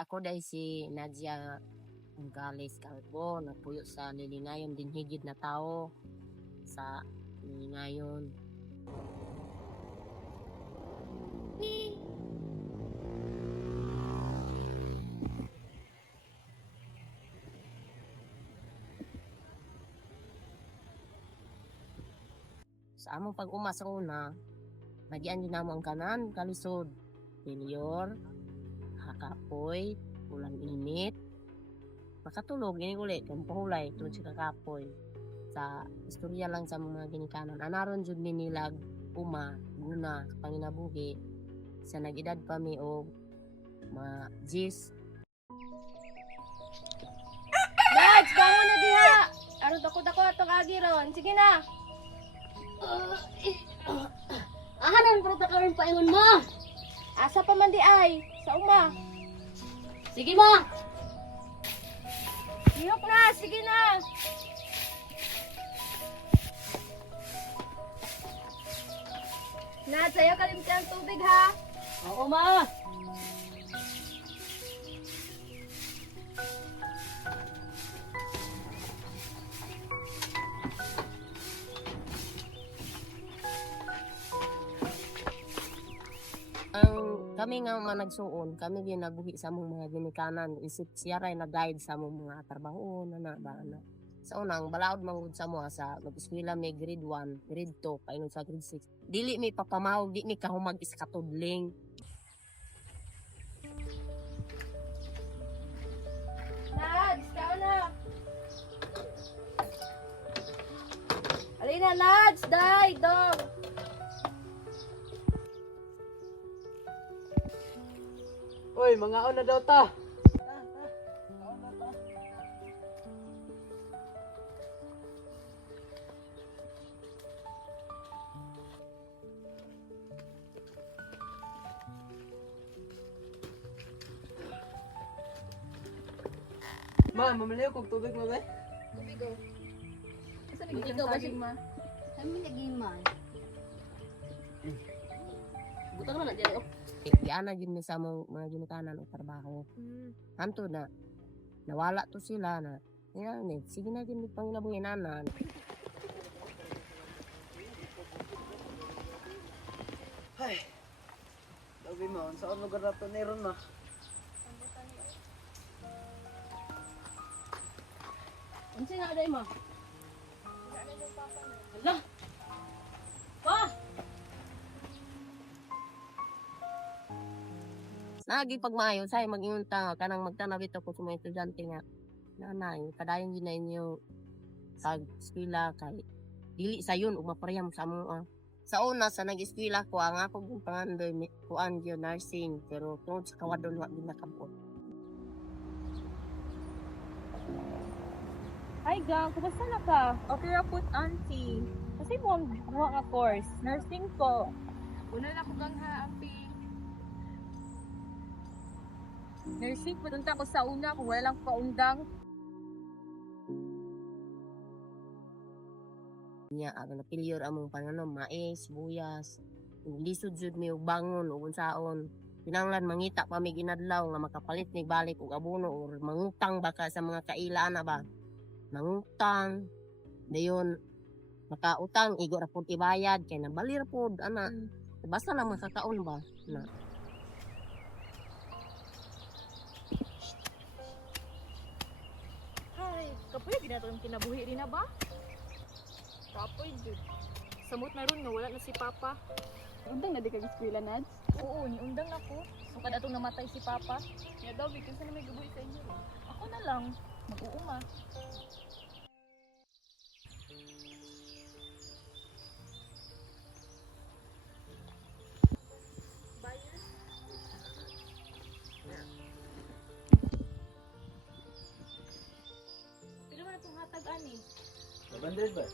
ako dahil si Nadia Gonzales Calvo, nagpuyo sa Lilingayon din higid na tao sa Lilingayon. Sa among pag-uma sa una, nagyan din namo ang kanan, kalisod, failure, kakapoy, ulang init, makatulog, ini uli, kung pahulay, tungod sa kakapoy. Sa istorya lang sa mga ginikanan, anaron jud ni nilag, uma, guna, panginabuhi, sa nag-edad pa mi o ma-jis. Dads, bangon na diha! Aron dako-dako atong agi ron. Sige na! Ahanan pero ta karon paingon mo. Asa pa man di ay? Sa uma. Sige mo. Hiyok na! Sige na! Nad, sa'yo kalimtan tubig ha! Oo ma. Ang kami nga managsuon, kami din nabuhi sa among mga ginikanan, isip siya ray na-guide sa among mga trabaho na ba na. Sa unang balaod manggod sa mo sa mag-eskwela may grade 1, grade 2, paingon sa grade 6. Dili mi papamawag, di mi kahumag iskatudling. Nads, kao na! Alina, Nads! Day! Dog! Oy, mga na daw ta. Ma, mamili ko tubig mo ba? Tubig o. Asa Ikaw nagiging ba saging ma? Kami nagiman. Butang na diyan oh. Giana gid mi sa among mga ginikanan o trabaho. Hanto na nawala to sila na. Yan ni, sige na gid mi panginabuhi nanan. Ay. Sabi mo, saan lugar na to meron ma? Unsa na day mo? Hala. Pa. Nagi pagmaayo say mag-ingon ta kanang magtanaw bitaw ko sa mga estudyante nga. Nanay, kadayon din na inyo pag eskwela kay dili sayon ug mapareham sa amo. Sa una sa nag-eskwela ko ang ako pangandoy kuan gyud nursing pero tungod sa kawadon wa gyud nakabot. Hi, gang. Kumusta na ka? Okay ra put, auntie. Kasi mo ang buha nga course. Nursing po. Una na ko gang ha, auntie. Nursing, putunta ko sa una kung wala lang paundang. Nya aga na pilyor among panganom mais, buyas. Lisod jud mi og bangon ug unsaon. Pinanglan mangita pa mi ginadlaw nga makapalit ni balik og abono or mangutang baka sa mga kaila na ba. Mangutang. Dayon makautang igo ra pud ibayad kay nabalir pud ana. Basta lang makakaon ba na. Ay, kapoy ginatong kinabuhi rin na ba? Kapoy jud. Samot na ron nga wala na si Papa. Undang na di kag eskwela, Nads? Oo, ni undang na ko. Kung kada itong namatay si Papa. Ya daw, bigyan sa na may gabuhi sa inyo. Ako na lang. Mag-uuma. Pero man itong hatag ani. 500 ba?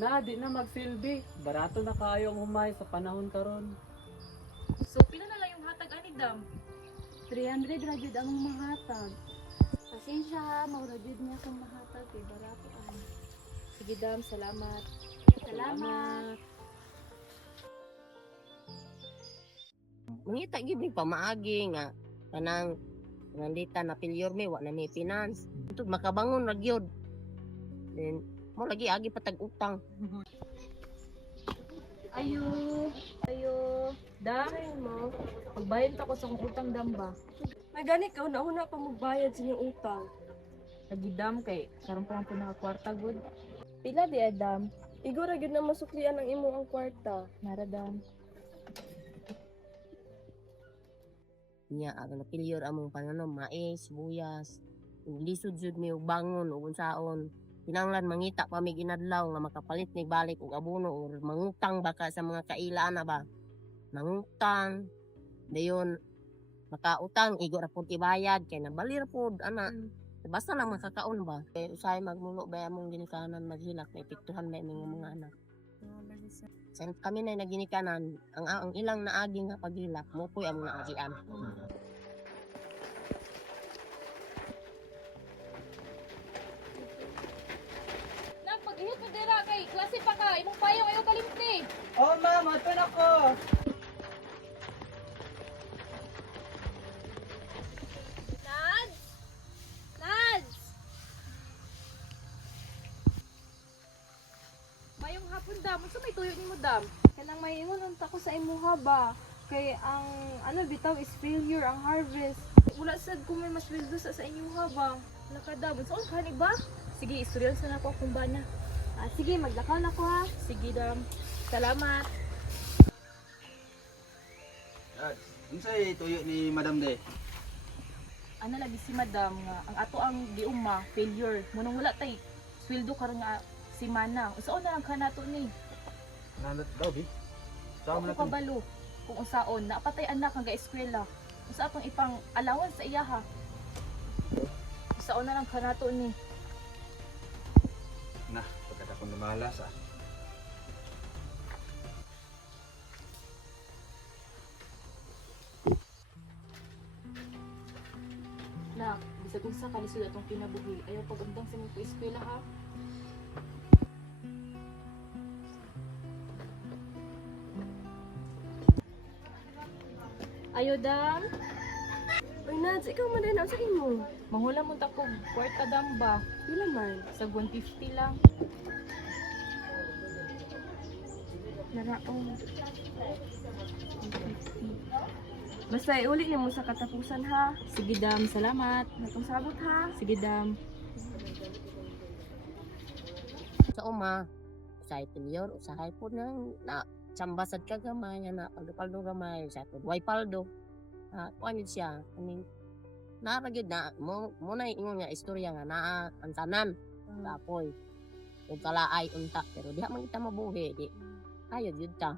Na, di na magsilbi. Barato na kayo ang humay sa panahon karon. So, pila na lang yung hatag ani, Dam? 300 ra jud ang mahatag. Pasensya ha, maura jud niya kang mahatag kay barato ang. Sige, Dam. Salamat. Salamat. Mangita gid ni pamaagi nga kanang nandita na failure mi wa na mi finance. Ito makabangon ra gyud. Then mo lagi agi patag utang. Ayo. Dam, Mo pagbayad ta ko sa akong utang dam ba. May gani ka, una-una pa magbayad sa inyong utang. Lagi dam kay karon pa man po nakakwarta gud. Pila di Adam? Igura gyud na masuklian ang imo ang kwarta. Nara dam. niya aga na failure among panganom mais, buyas. Lisod jud mi og bangon ug unsaon. Kinahanglan mangita pa mi ginadlaw nga makapalit ni balik og abono or mangutang baka sa mga kaila na ba. Mangutang. Dayon makautang igo ra pud ibayad kay nabali ra pud ana. Basta lang makakaon ba. Kay usay magmulo ba among ginikanan maghilak na epektuhan ba imong mga anak. Sen kami na naginikanan ang ilang naagi nga paghilak mo poy among naagian. Nang pag-ihit mo dira kay klase pa ka, imong payong ayo kalimti. Oh, ma'am, ato na ko. Nads! Nads! Mayong hapon dam, unsa may tuyo nimo dam? Kanang may ingon unta ko sa imuha ba? Kay ang ano bitaw is failure ang harvest. Wala sad ko may masweldo sa inyuha ba? Nakadam, unsa kanig ba? Sige, istoryan sa nako akong bana. Sige, maglakaw na ko ha. Sige dam. Salamat. Unsay tuyo ni Madam De? Ana lagi si madam nga ang ato ang giuma failure. Munong wala tay sweldo karon nga si mana. Unsaon na lang kanato ni? Nalat daw bi. Tama Ako kabalo kung unsaon napatay anak nga eskwela. Unsa atong ipang allowance sa iya ha? Unsaon na lang kanato ni? na pagkatapon lumalas ah. Na, bisag unsa kalisod atong kinabuhi. Ayaw pag-undang sa mga eskwela ha. Ayo dam, Uy, Nads, ikaw man din sa imo. manghula mo ta ko kwarta dam ba? Pila man? Sa 150 lang. Naraong. Basta iuli ni mo sa katapusan ha. Sige dam, salamat. Natong sabot ha. Sige dam. Sa uma usahay failure usahay pud nang na tsambasad ka gamay na paldo gamay sa pud way paldo. Kuan yun siya kaning naragid na mo na ingon nga istorya nga naa ang tanan kapoy ug kalaay unta pero diha man kita mabuhi di ayod yun ta